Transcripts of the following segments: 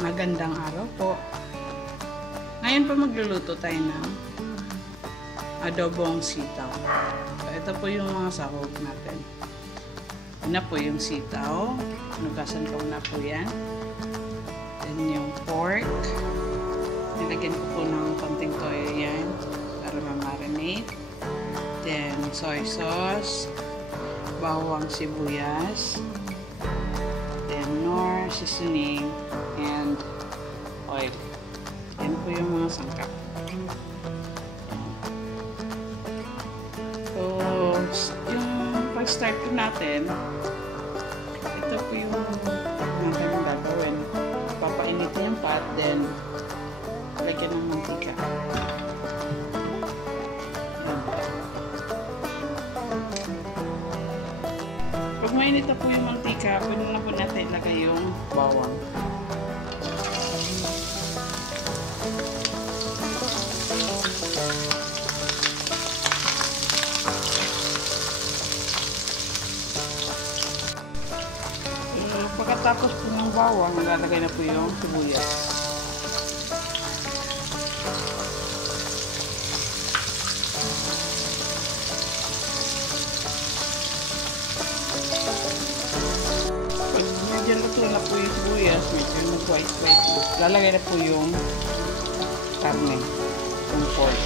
Magandang araw po. Ngayon po magluluto tayo ng adobong sitaw. So, ito po yung mga sahog natin. Una po yung sitaw. Nugasan ko na po yan. Then yung pork. Nilagyan ko po ng konting toyo yan para ma-marinate. Then soy sauce. Bawang sibuyas. Then nor seasoning. And oil. Yan po yung mga sangkap. So, yung pag-start po natin, ito po yung natin gagawin. Papainitin yung pot, then lagyan ng mantika. Pag mainit na po yung mantika, pwede na po natin ilagay yung bawang. Pagkatapos po ng bawang, maglalagay na po yung sibuyas. Pag medyo luto na po yung sibuyas, medyo nag-white na, lalagay na po yung karne, yung pork.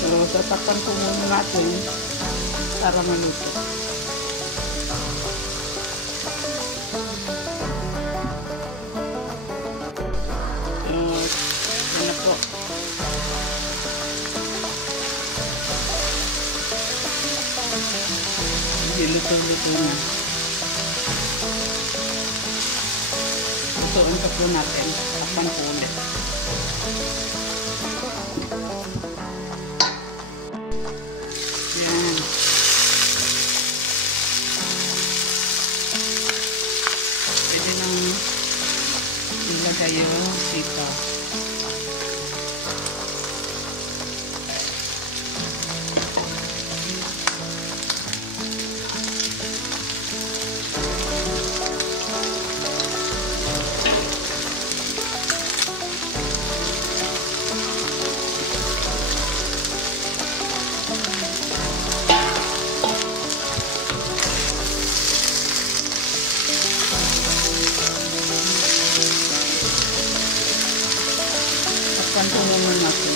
So, tatakpan po muna natin para maluto. Yan na po. Hindi luto-luto na. Lutoan pa po natin. Takpan po ulit. Yan. Pwede nang ilagay yung sitaw. Takpan po muna natin.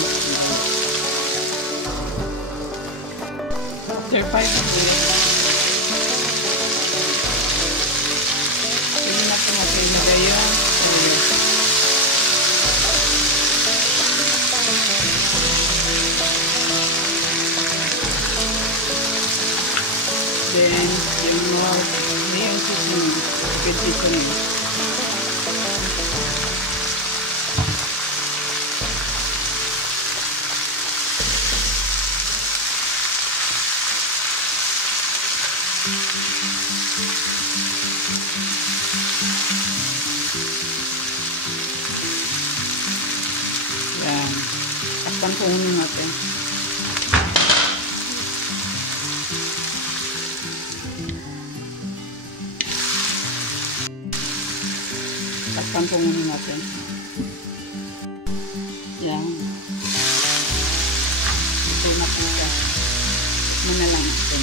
After 5 minutes, pwede na po natin ilagay yung toyo. Then, yung seasoning, good seasoning. Yan. Takpan po muna natin. Takpan po muna natin. Yan. Ito na po siya. Muna lang natin.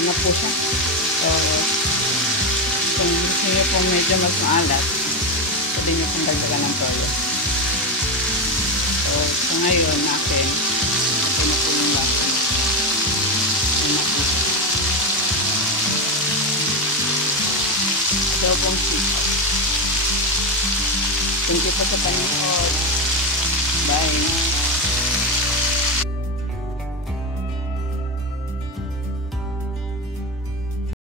Na po siya. So, kung gusto nyo po medyo mas maalat, pwede nyo pong dagdagan ng toyo. So ngayon natin, ito na po yung lasa. Ito na po. Adobong sitaw. Thank you po sa panonood. Bye.